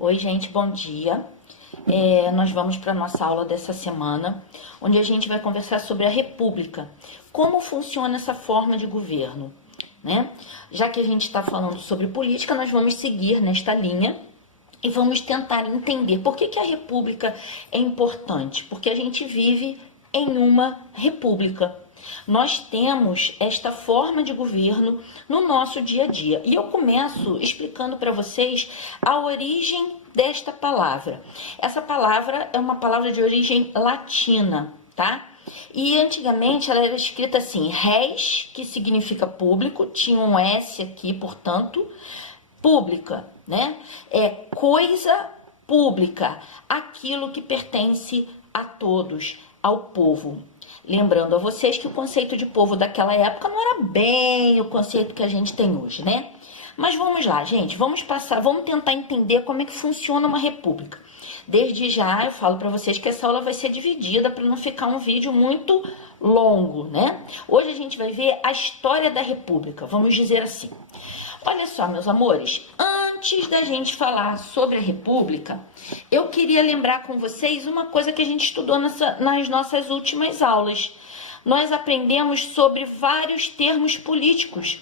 Oi, gente, bom dia. Nós vamos para a nossa aula dessa semana, onde a gente vai conversar sobre a República. Como funciona essa forma de governo, né? Já que a gente está falando sobre política, nós vamos seguir nesta linha e vamos tentar entender por que a República é importante. Porque a gente vive em uma república. Nós temos esta forma de governo no nosso dia a dia. E eu começo explicando para vocês a origem desta palavra. Essa palavra é uma palavra de origem latina, tá? E antigamente ela era escrita assim, res, que significa público, tinha um S aqui, portanto, pública, né? É coisa pública, aquilo que pertence a todos, ao povo. Lembrando a vocês que o conceito de povo daquela época não era bem o conceito que a gente tem hoje, né? Mas vamos lá, gente, vamos tentar entender como é que funciona uma república. Desde já eu falo para vocês que essa aula vai ser dividida para não ficar um vídeo muito longo, né? Hoje a gente vai ver a história da república, vamos dizer assim. Olha só, meus amores, antes da gente falar sobre a República, eu queria lembrar com vocês uma coisa que a gente estudou nas nossas últimas aulas. Nós aprendemos sobre vários termos políticos.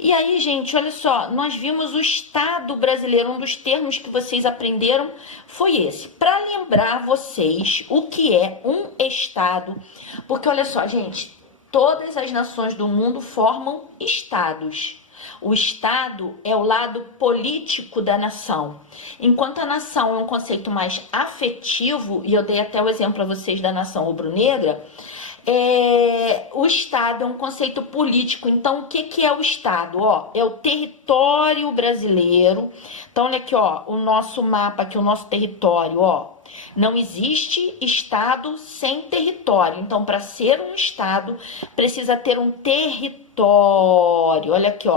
E aí, gente, olha só, nós vimos o Estado brasileiro, um dos termos que vocês aprenderam foi esse. Para lembrar vocês o que é um Estado, porque olha só, gente, todas as nações do mundo formam Estados. O Estado é o lado político da nação. Enquanto a nação é um conceito mais afetivo, e eu dei até o exemplo para vocês da nação rubro-negra, o Estado é um conceito político. Então, o que é o Estado? É o território brasileiro. Então, olha aqui, o nosso mapa aqui, o nosso território, não existe Estado sem território. Então, para ser um Estado, precisa ter um território. Olha aqui,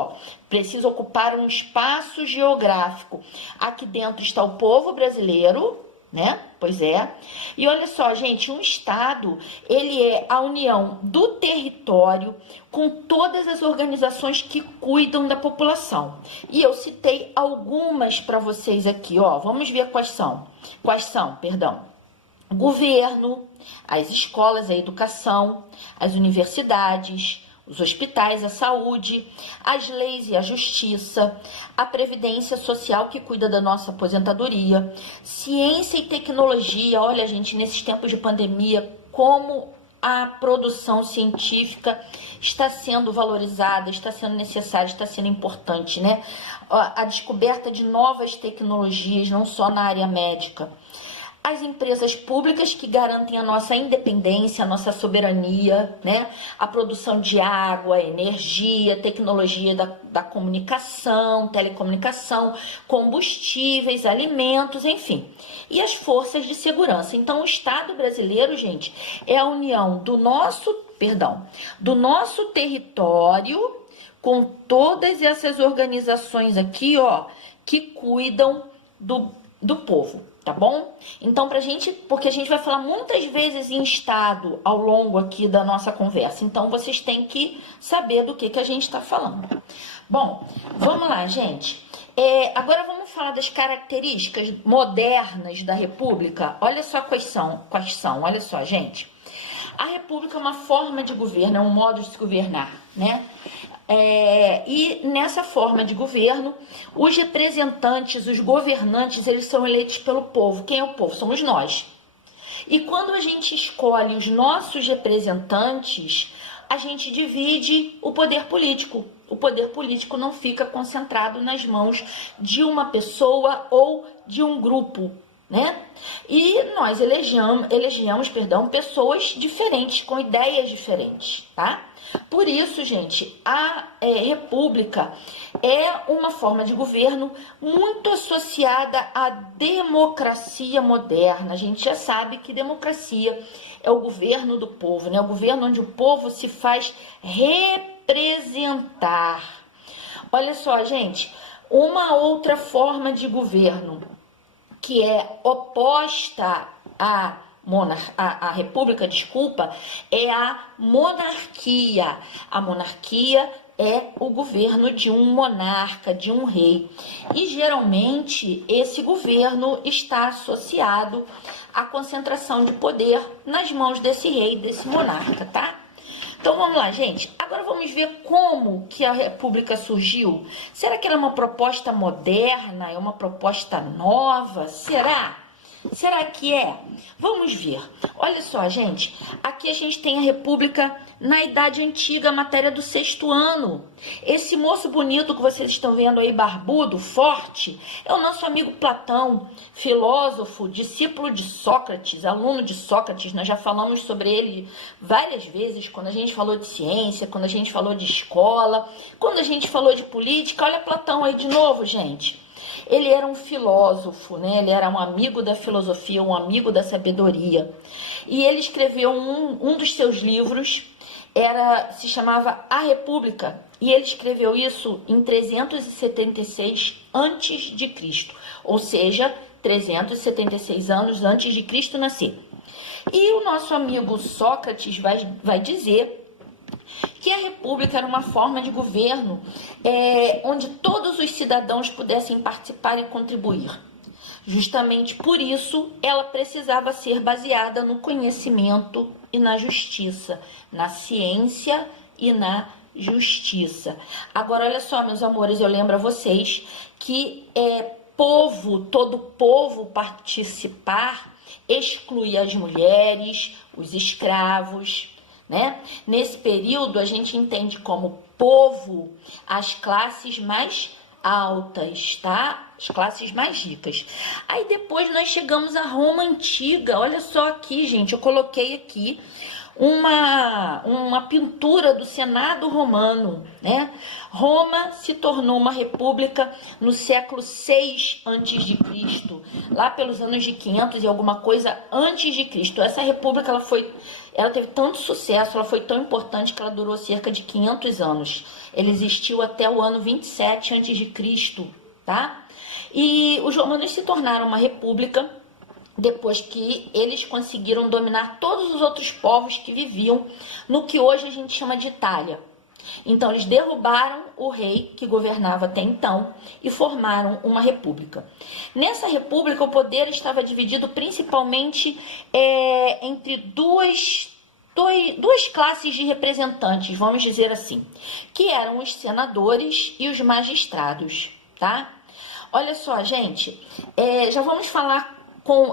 precisa ocupar um espaço geográfico. Aqui dentro está o povo brasileiro, né? Pois é. E olha só, gente, um Estado, ele é a união do território com todas as organizações que cuidam da população. E eu citei algumas para vocês aqui, Vamos ver quais são. O governo, as escolas, a educação, as universidades, os hospitais, a saúde, as leis e a justiça, a previdência social que cuida da nossa aposentadoria, ciência e tecnologia. Olha, gente, nesses tempos de pandemia, como a produção científica está sendo valorizada, está sendo necessária, está sendo importante, né? A descoberta de novas tecnologias, não só na área médica. As empresas públicas que garantem a nossa independência, a nossa soberania, né? A produção de água, energia, tecnologia da comunicação, telecomunicação, combustíveis, alimentos, enfim. E as forças de segurança. Então, o Estado brasileiro, gente, é a união do nosso território com todas essas organizações aqui, que cuidam do povo. Tá bom? Então, porque a gente vai falar muitas vezes em Estado ao longo aqui da nossa conversa. Então, vocês têm que saber do que a gente está falando. Bom, vamos lá, gente. Agora vamos falar das características modernas da República. Olha só quais são. Olha só, gente. A República é uma forma de governo, é um modo de se governar, né? E nessa forma de governo, os representantes, os governantes, eles são eleitos pelo povo. Quem é o povo? Somos nós. E quando a gente escolhe os nossos representantes, a gente divide o poder político. O poder político não fica concentrado nas mãos de uma pessoa ou de um grupo, né? E nós elegemos, pessoas diferentes, com ideias diferentes, tá? Por isso, gente, a República é uma forma de governo muito associada à democracia moderna. A gente já sabe que democracia é o governo do povo, né? O governo onde o povo se faz representar. Olha só, gente, uma outra forma de governo que é oposta à república, é a monarquia. A monarquia é o governo de um monarca, de um rei. E geralmente esse governo está associado à concentração de poder nas mãos desse rei, desse monarca, tá? Então vamos lá, gente. Agora vamos ver como que a República surgiu. Será que ela é uma proposta moderna? É uma proposta nova? Será? Será que é? Vamos ver. Olha só, gente. Aqui a gente tem a República na Idade Antiga, a matéria do 6º ano. Esse moço bonito que vocês estão vendo aí, barbudo, forte, é o nosso amigo Platão, filósofo, discípulo de Sócrates, aluno de Sócrates. Nós já falamos sobre ele várias vezes, quando a gente falou de ciência, quando a gente falou de escola, quando a gente falou de política. Olha Platão aí de novo, gente. Ele era um filósofo, né? Ele era um amigo da filosofia, um amigo da sabedoria. E ele escreveu um dos seus livros, se chamava A República. E ele escreveu isso em 376 a.C., ou seja, 376 anos antes de Cristo nascer. E o nosso amigo Sócrates vai dizer que a república era uma forma de governo onde todos os cidadãos pudessem participar e contribuir. Justamente por isso, ela precisava ser baseada no conhecimento e na justiça, na ciência e na justiça. Agora, olha só, meus amores, eu lembro a vocês que todo povo participar exclui as mulheres, os escravos, né? Nesse período, a gente entende como povo as classes mais altas, tá? As classes mais ricas. Aí depois nós chegamos à Roma Antiga. Olha só aqui, gente, eu coloquei aqui uma pintura do Senado romano, né? Roma se tornou uma república no século 6 a.C., lá pelos anos de 500 e alguma coisa antes de Cristo. Essa república ela teve tanto sucesso, ela foi tão importante que ela durou cerca de 500 anos. Ela existiu até o ano 27 a.C., tá? E os romanos se tornaram uma república depois que eles conseguiram dominar todos os outros povos que viviam no que hoje a gente chama de Itália. Então, eles derrubaram o rei que governava até então e formaram uma república. Nessa república, o poder estava dividido principalmente entre duas classes de representantes, vamos dizer assim, que eram os senadores e os magistrados, tá? Olha só, gente, já vamos falar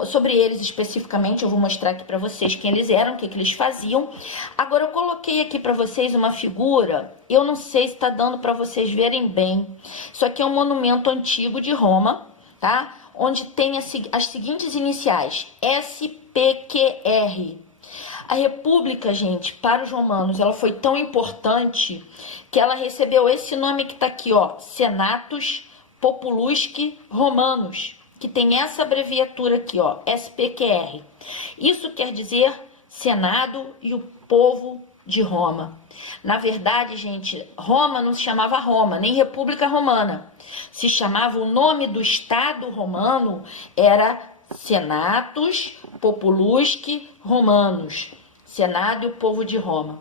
sobre eles especificamente. Eu vou mostrar aqui para vocês quem eles eram, o que eles faziam. Agora eu coloquei aqui para vocês uma figura, eu não sei se está dando para vocês verem bem. Isso aqui é um monumento antigo de Roma, tá? Onde tem as seguintes iniciais, SPQR. A república, gente, para os romanos, ela foi tão importante que ela recebeu esse nome que está aqui, ó, Senatus Populusque Romanus, que tem essa abreviatura aqui, ó, SPQR. Isso quer dizer Senado e o povo de Roma. Na verdade, gente, Roma não se chamava Roma, nem República Romana. Se chamava, o nome do Estado romano era Senatus Populusque Romanus. Senado e o povo de Roma.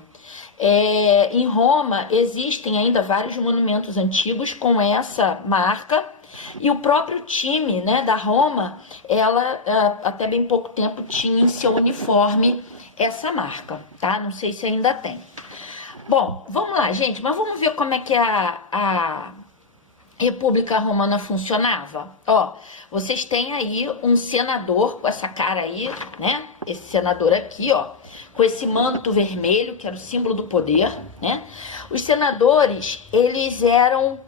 Em Roma existem ainda vários monumentos antigos com essa marca. E o próprio time, né, da Roma, ela até bem pouco tempo tinha em seu uniforme essa marca, tá? Não sei se ainda tem. Bom, vamos lá, gente, mas vamos ver como é que a República Romana funcionava. Ó, vocês têm aí um senador com essa cara aí, né? Esse senador aqui, ó, com esse manto vermelho, que era o símbolo do poder, né? Os senadores, eles eram...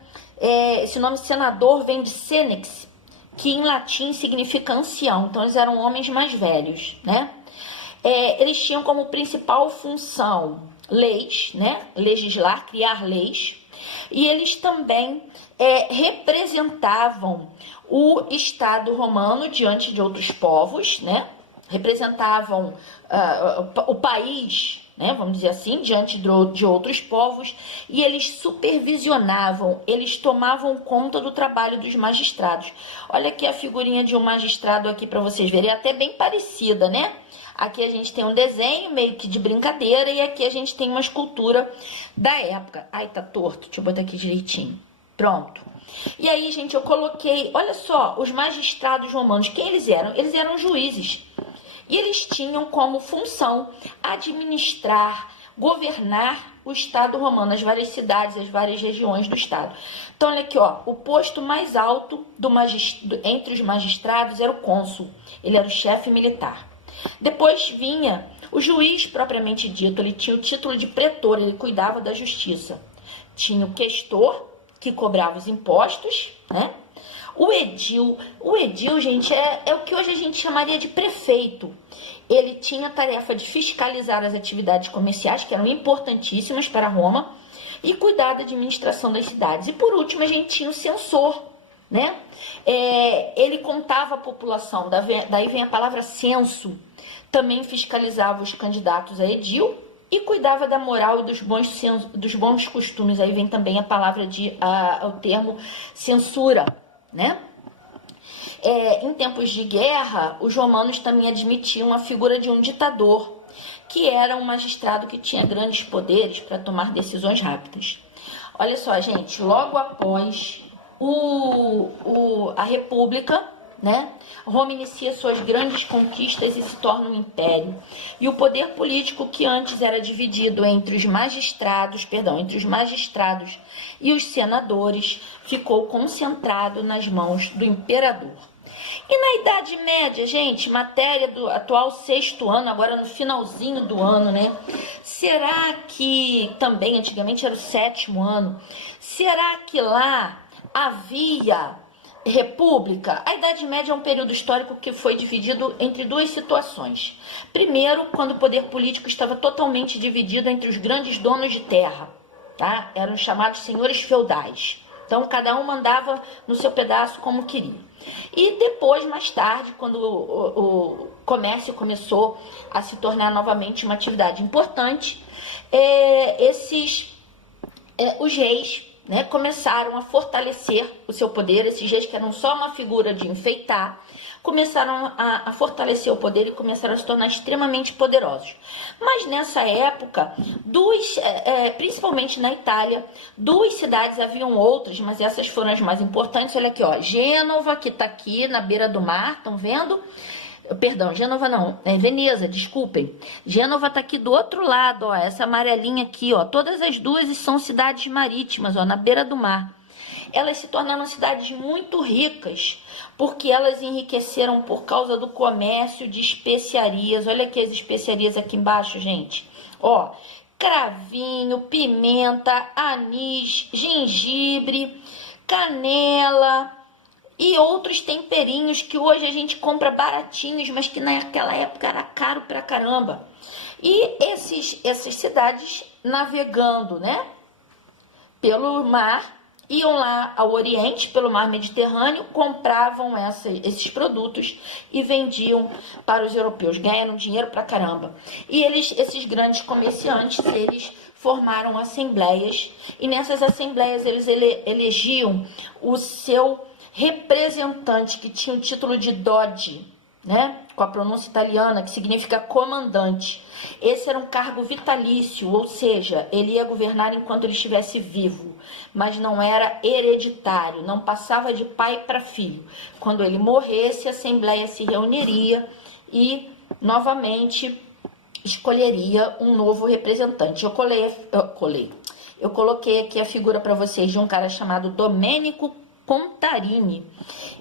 esse nome senador vem de senex, que em latim significa ancião. Então, eles eram homens mais velhos, né? Eles tinham como principal função leis, né? Legislar, criar leis. E eles também representavam o Estado romano diante de outros povos, né? Representavam o país, né, vamos dizer assim, diante de outros povos, e eles supervisionavam, eles tomavam conta do trabalho dos magistrados. Olha aqui a figurinha de um magistrado aqui para vocês verem, é até bem parecida, né? Aqui a gente tem um desenho meio que de brincadeira e aqui a gente tem uma escultura da época. Ai, tá torto, deixa eu botar aqui direitinho. Pronto. E aí, gente, eu coloquei, olha só, os magistrados romanos, quem eles eram? Eles eram juízes. E eles tinham como função administrar, governar o Estado romano, as várias cidades, as várias regiões do Estado. Então, olha aqui, ó, o posto mais alto entre os magistrados era o cônsul, ele era o chefe militar. Depois vinha o juiz propriamente dito, ele tinha o título de pretor, ele cuidava da justiça. Tinha o questor, que cobrava os impostos, né? O edil, gente, é o que hoje a gente chamaria de prefeito. Ele tinha a tarefa de fiscalizar as atividades comerciais, que eram importantíssimas para Roma, e cuidar da administração das cidades. E por último, a gente tinha o censor, né? Ele contava a população, daí vem a palavra censo, também fiscalizava os candidatos a edil e cuidava da moral e dos bons costumes. Aí vem também a palavra o termo censura, né? Em tempos de guerra, os romanos também admitiam a figura de um ditador, que era um magistrado que tinha grandes poderes para tomar decisões rápidas. Olha só, gente, logo após a República, né? Roma inicia suas grandes conquistas e se torna um império. E o poder político, que antes era dividido entre os magistrados e os senadores, ficou concentrado nas mãos do imperador. E na Idade Média, gente, matéria do atual 6º ano, agora no finalzinho do ano, né? Será que também antigamente era o 7º ano? Será que lá havia república? A Idade Média é um período histórico que foi dividido entre duas situações. Primeiro, quando o poder político estava totalmente dividido entre os grandes donos de terra, tá? Eram chamados senhores feudais. Então, cada um mandava no seu pedaço como queria. E depois, mais tarde, quando o comércio começou a se tornar novamente uma atividade importante, os reis, né, começaram a fortalecer o seu poder. Esses reis, que eram só uma figura de enfeitar, começaram a fortalecer o poder e começaram a se tornar extremamente poderosos. Mas nessa época, principalmente na Itália, 2 cidades, haviam outras, mas essas foram as mais importantes. Olha aqui, ó, Gênova, que está aqui na beira do mar, estão vendo? Perdão, Gênova não, Veneza, desculpem. Gênova está aqui do outro lado, ó, essa amarelinha aqui, ó. Todas as duas são cidades marítimas, ó, na beira do mar. Elas se tornaram cidades muito ricas, porque elas enriqueceram por causa do comércio de especiarias. Olha aqui as especiarias aqui embaixo, gente. Ó, cravinho, pimenta, anis, gengibre, canela e outros temperinhos que hoje a gente compra baratinhos, mas que naquela época era caro pra caramba. E essas cidades, navegando, né, pelo mar, iam lá ao Oriente, pelo mar Mediterrâneo, compravam esses produtos e vendiam para os europeus, ganharam dinheiro pra caramba. E esses grandes comerciantes, eles formaram assembleias, e nessas assembleias eles elegiam o seu representante, que tinha o título de Doge, né? Com a pronúncia italiana, que significa comandante. Esse era um cargo vitalício, ou seja, ele ia governar enquanto ele estivesse vivo, mas não era hereditário, não passava de pai para filho. Quando ele morresse, a assembleia se reuniria e novamente escolheria um novo representante. Eu coloquei aqui a figura para vocês de um cara chamado Domenico Contarini.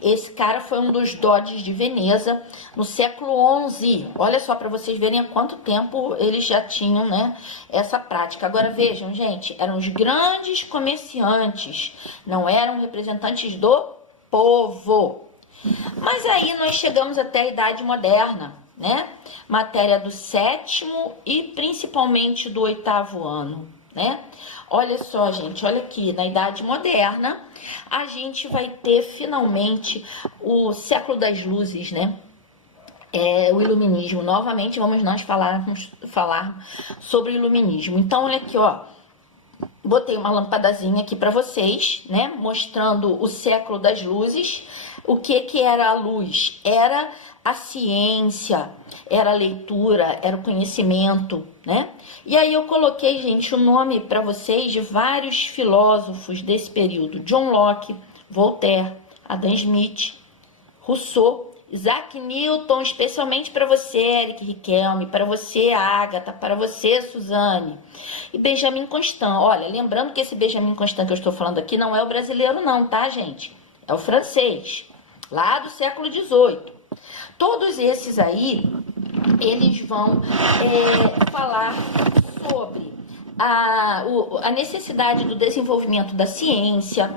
Esse cara foi um dos doges de Veneza no século XI. Olha só, para vocês verem há quanto tempo eles já tinham, né, essa prática. Agora vejam, gente, eram os grandes comerciantes, não eram representantes do povo. Mas aí nós chegamos até a Idade Moderna, né? Matéria do 7º e principalmente do 8º ano, né? Olha só, gente, olha aqui, na Idade Moderna, a gente vai ter finalmente o século das luzes, né? o iluminismo. Novamente, vamos nós falar sobre o iluminismo. Então, olha aqui, ó. Botei uma lampadazinha aqui para vocês, né? Mostrando o século das luzes. O que era a luz? Era a ciência, era a leitura, era o conhecimento, né? E aí eu coloquei, gente, o nome para vocês de vários filósofos desse período. John Locke, Voltaire, Adam Smith, Rousseau, Isaac Newton, especialmente para você, Eric Riquelme, para você, Agatha, para você, Suzane, e Benjamin Constant. Olha, lembrando que esse Benjamin Constant que eu estou falando aqui não é o brasileiro não, tá, gente? É o francês, lá do século XVIII. Todos esses aí, eles vão falar sobre a necessidade do desenvolvimento da ciência,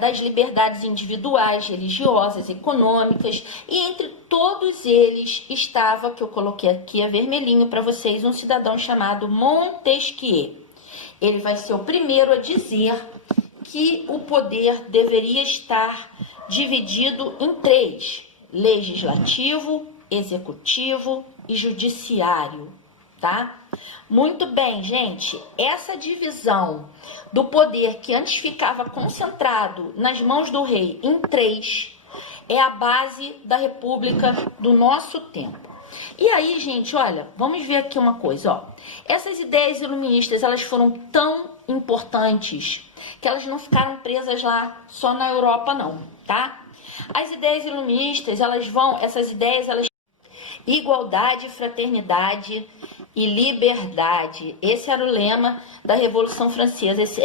das liberdades individuais, religiosas, econômicas, e entre todos eles estava, que eu coloquei aqui a vermelhinho para vocês, um cidadão chamado Montesquieu. Ele vai ser o primeiro a dizer que o poder deveria estar dividido em três: legislativo, executivo e judiciário, tá? Muito bem, gente, essa divisão do poder que antes ficava concentrado nas mãos do rei em três é a base da república do nosso tempo. E aí, gente, olha, vamos ver aqui uma coisa, ó. Essas ideias iluministas, elas foram tão importantes que elas não ficaram presas lá só na Europa não, tá? As ideias iluministas, essas ideias, igualdade, fraternidade e liberdade. Esse era o lema da Revolução Francesa. Esse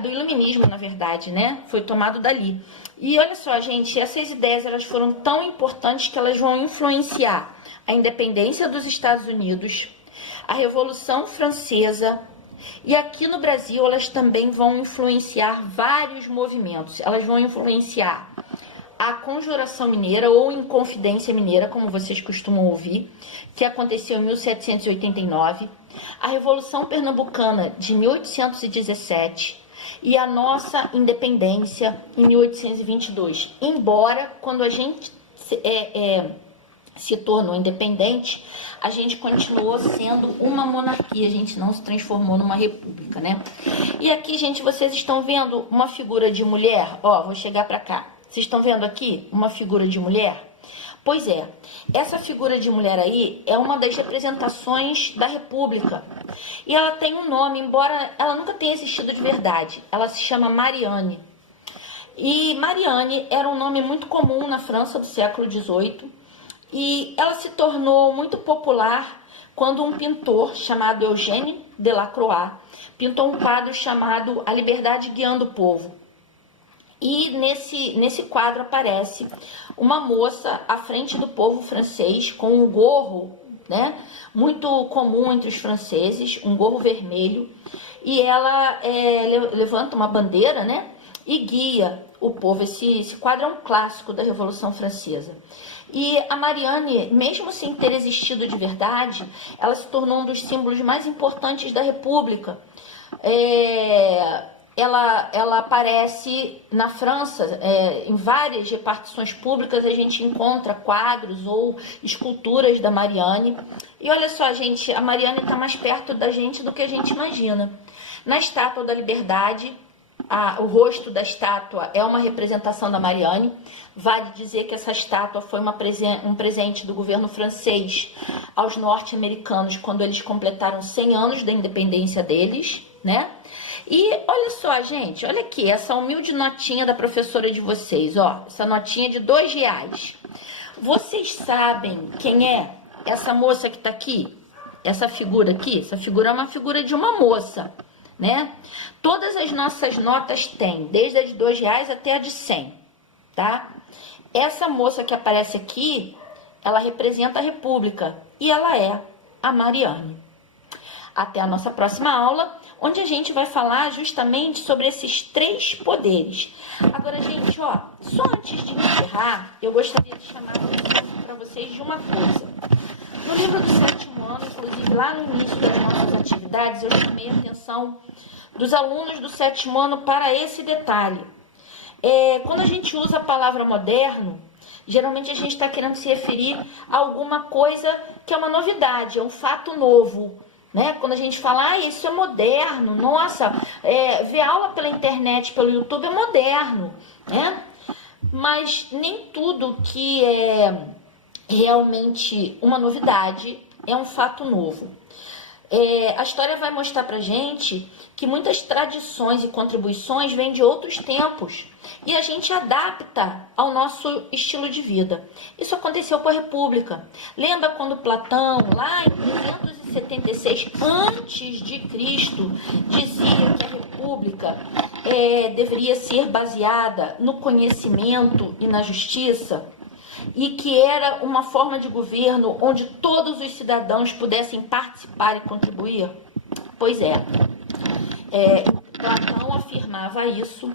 do iluminismo, na verdade, né? Foi tomado dali. E olha só, gente, essas ideias elas foram tão importantes que elas vão influenciar a independência dos Estados Unidos, a Revolução Francesa, e aqui no Brasil elas também vão influenciar vários movimentos. Elas vão influenciar a Conjuração Mineira, ou Inconfidência Mineira, como vocês costumam ouvir, que aconteceu em 1789, a Revolução Pernambucana de 1817 e a nossa independência em 1822. Embora, quando a gente se tornou independente, a gente continuou sendo uma monarquia, a gente não se transformou numa república, né? E aqui, gente, vocês estão vendo uma figura de mulher? Ó, vou chegar pra cá. Vocês estão vendo aqui uma figura de mulher? Pois é, essa figura de mulher aí é uma das representações da República. E ela tem um nome, embora ela nunca tenha existido de verdade. Ela se chama Marianne. E Marianne era um nome muito comum na França do século XVIII. E ela se tornou muito popular quando um pintor chamado Eugène Delacroix pintou um quadro chamado A Liberdade Guiando o Povo. E nesse quadro aparece uma moça à frente do povo francês com um gorro, né, muito comum entre os franceses, um gorro vermelho, e ela levanta uma bandeira, né, e guia o povo. Esse quadro é um clássico da Revolução Francesa. E a Marianne, mesmo sem ter existido de verdade, ela se tornou um dos símbolos mais importantes da República. Ela aparece na França, em várias repartições públicas a gente encontra quadros ou esculturas da Marianne. E olha só, gente, a Marianne está mais perto da gente do que a gente imagina. Na Estátua da Liberdade, o rosto da estátua é uma representação da Marianne. Vale dizer que essa estátua foi um presente do governo francês aos norte-americanos quando eles completaram 100 anos da independência deles, né? E olha só, gente, olha aqui, essa humilde notinha da professora de vocês, ó, essa notinha de R$2. Vocês sabem quem é essa moça que tá aqui? Essa figura aqui? Essa figura é uma figura de uma moça, né? Todas as nossas notas têm, desde a de R$2 até a de 100, tá? Essa moça que aparece aqui, ela representa a República e ela é a Marianne. Até a nossa próxima aula, onde a gente vai falar justamente sobre esses três poderes. Agora, gente, ó, só antes de encerrar, eu gostaria de chamar a atenção para vocês de uma coisa. No livro do 7º ano, inclusive lá no início das nossas atividades, eu chamei a atenção dos alunos do 7º ano para esse detalhe. Quando a gente usa a palavra moderno, Geralmente a gente está querendo se referir a alguma coisa que é uma novidade, é um fato novo. Né? Quando a gente fala, isso é moderno, nossa, ver aula pela internet, pelo YouTube é moderno, né? Mas nem tudo que é realmente uma novidade é um fato novo. A história vai mostrar pra gente que muitas tradições e contribuições vêm de outros tempos e a gente adapta ao nosso estilo de vida. Isso aconteceu com a República. Lembra quando Platão, lá em 576 antes de Cristo, dizia que a República deveria ser baseada no conhecimento e na justiça? E que era uma forma de governo onde todos os cidadãos pudessem participar e contribuir? Pois é, Platão afirmava isso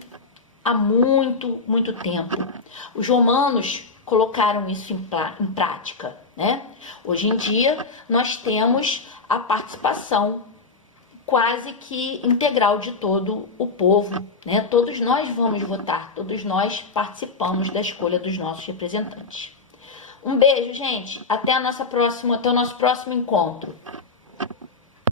há muito, muito tempo. Os romanos colocaram isso em prática, né? Hoje em dia, nós temos a participação quase que integral de todo o povo, né? Todos nós vamos votar, todos nós participamos da escolha dos nossos representantes. Um beijo, gente. Até o nosso próximo encontro.